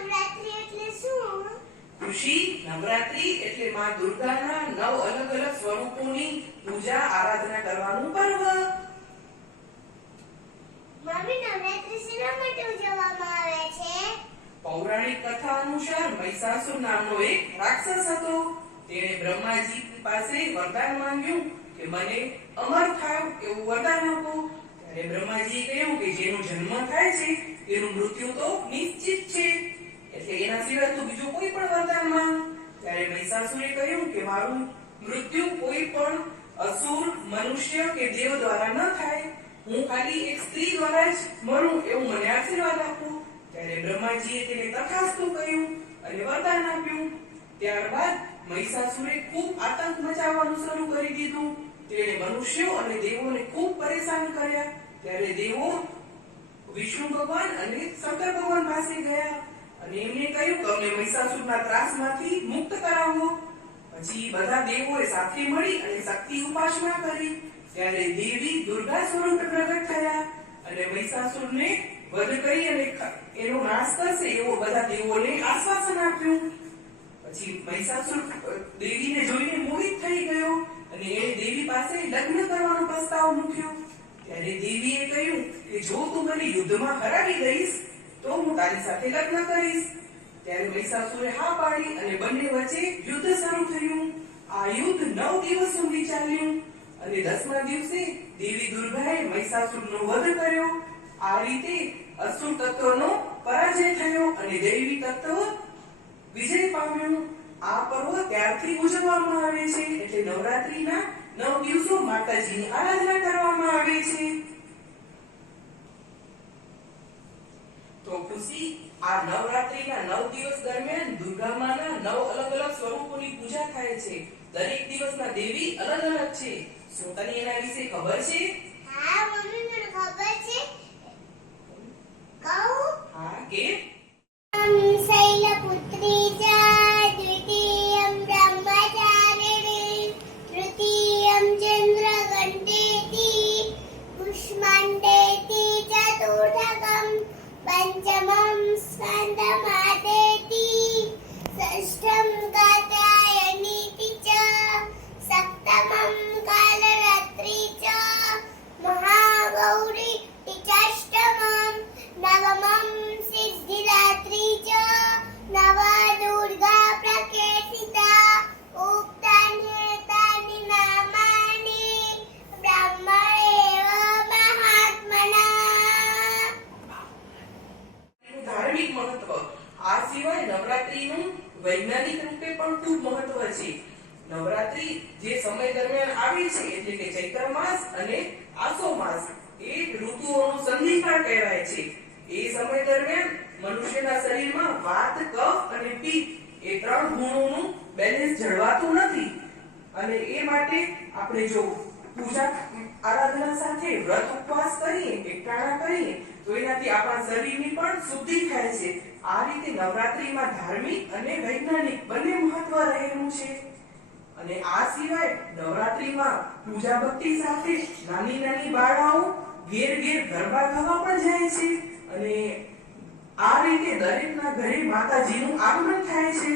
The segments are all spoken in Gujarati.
નવરાત્રી એટલે શું? ખુશી, નવરાત્રી એટલે માં દુર્ગાના 9 અલગ અલગ સ્વરૂપોની પૂજા આરાધના કરવાનું પર્વ. મમ્મી, નવરાત્રી શેના માટે ઉજવવામાં આવે છે? પૌરાણિક કથા અનુસાર મહિષાસુર નામનો એક રાક્ષસ હતો. તેણે બ્રહ્માજી પાસે વરદાન માંગ્યું કે મને અમર થાવ એવું વરદાન આપો. ત્યારે બ્રહ્માજીએ કહ્યું કે જેનો જન્મ થાય છે તેનું મૃત્યુ તો નિશ્ચિત છે, એટલે એના સિવાય તો બીજું કોઈ પણ વરદાન માંગ. ત્યારે મહિષાસુરે કહ્યું કે મારું મૃત્યુ કોઈ પણ અસુર, મનુષ્ય કે દેવ દ્વારા ન થાય, હું ખાલી એક સ્ત્રી દ્વારા જ મરું એવું મને આશીર્વાદ આપો. ત્યારે બ્રહ્માજીએ તેને તથાસ્તુ કહ્યું અને વરદાન આપ્યું. ત્યારબાદ મહિષાસુરે ખૂબ આતંક મચાવવાનું શરૂ કરી દીધું. તેણે મનુષ્યો અને દેવોને ખૂબ પરેશાન કર્યા. ત્યારે દેવો વિષ્ણુ ભગવાન અને શંકર ભગવાન પાસે ગયા અને એમને કહ્યું કે અમને મહિષાસુરના ત્રાસમાંથી મુક્ત કરાવો. પછી બધા દેવોએ સાથે મળી અને શક્તિ ઉપાસના કરી. ત્યારે દેવી દુર્ગા સ્વરૂપે પ્રગટ થયા અને મહિષાસુરને વધ કરી અને એનો નાશ કરશે એવો બધા દેવોને આશ્વાસન આપ્યું. પછી મહિષાસુર દેવીને જોઈને મોહિત થઈ ગયો અને એ દેવી પાસે લગ્ન કરવાનો પ્રસ્તાવ મૂક્યો. ત્યારે દેવીએ કહ્યું કે જો તું મને યુદ્ધમાં હરાવી દઈશ તો હું તારી સાથે લગ્ન કરીશ. ત્યારે મહિષાસુરે હા પાડી અને બંને વચ્ચે યુદ્ધ શરૂ થયું. આ યુદ્ધ 9 દિવસ સુધી ચાલ્યું અને 10મા દિવસે દેવી દુર્ગાએ મહિષાસુરનો વધ કર્યો. આ રીતે અસુર તત્વનો પરાજય થયો અને દૈવી તત્વ વિજય પામ્યું. આ પર્વ ત્યારથી ઉજવવામાં આવે છે, એટલે નવરાત્રીના 9 દિવસો માતાજીની આરાધના કરવામાં આવે છે. તો ખુશી, આ નવરાત્રીના 9 દિવસ દરમિયાન દુર્ગા માના 9 અલગ અલગ સ્વરૂપોની પૂજા થાય છે. દરેક દિવસના દેવી અલગ અલગ છે. શું તને એના વિશે ખબર છે? હા મમ્મી, મને ખબર છે. કહું? હા, કે શૈલપુત્રી ચ દ્વિતીયં બ્રહ્મચારિણી તૃતીયં ચંદ્રઘંટેતિ કુષ્માંડેતિ ચતુર્થકં પંચમં સ્કંદમાદેતિ ષષ્ઠં કાત્યાયનીતિ ચ સપ્તમં કાલરાત્રી ચ મહાગૌરી તિચાષ્ટમં નવમં સિદ્ધિદાત્રી ચ નવદુર્ગા પ્રકેશિતા ઉક્તાન્યેતાનિ નામાનિ બ્રહ્મણેવ મહાત્મના. ધાર્મિક મહત્વ. આ સિવાય નવરાત્રીનું વૈજ્ઞાનિક રૂપે પણ ખૂબ મહત્વ છે. નવરાત્રી જે સમય દરમિયાન આવે છે, એટલે કે ચૈત્ર માસ અને આસો માસ, એ ઋતુઓનો સંધિકાળ કહેવાય છે. એ સમય દરમિયાન મનુષ્યના શરીરમાં વાત, કફ અને પિત્ત એ 3 ગુણોનું બેલેન્સ જળવાતું નથી અને એ માટે આપણે જો પૂજા આરાધના સાથે વ્રત ઉપવાસ કરીએ, એકટાણા કરીએ તો એનાથી આપણા શરીરની પણ શુદ્ધિ થાય છે. આ રીતે નવરાત્રીમાં ધાર્મિક અને વૈજ્ઞાનિક બંને મહત્વ રહેલું છે. અને આ સિવાય નવરાત્રીમાં પૂજા ભક્તિ સાથે નાની નાની બાળાઓ ઘેર ઘેર ગરબા ગાવા પણ જાય છે અને આ રીતે દરેકના ઘરે માતાજીનું આગમન થાય છે.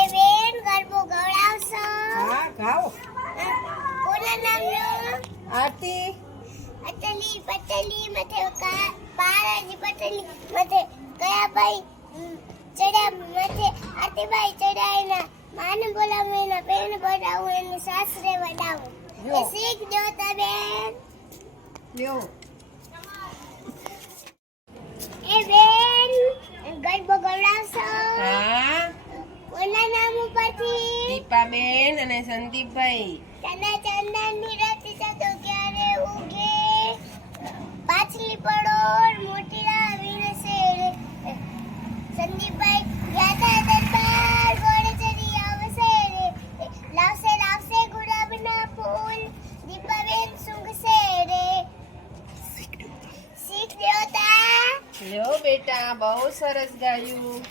એ બેન ગરબો ગવડાવશો? હા, ગાઓ. કોના નામનો? આરતી. અટલી પટલી મથે પારાજી પટલી મથે કયા ભાઈ ચડ્યા મથે આરતીભાઈ ચડાયના માને બોલાવું, એના બેન બોલાવું, એનું સાસરે વડાવું. એ શીખ દો તમે. લ્યો. એ બેન ગરબો ગવડાવશો? હા. કોના નામ ઉપરથી? દીપાબેન અને સંદીપભાઈ. તના ચંદનની રાતી તો ક્યારે ઉગે? પાછલી પડોળ મોટી રાવીને શેરે. સંદીપભાઈ યાદા દરબાર ઘોડે ચડી આવશે રે. લાવશે લાવશે ગુલાબના ફૂલ, દીપાબેન સૂંઘશે રે. શીખ દેવતા. લ્યો બેટા, બહુ સરસ ગાયું.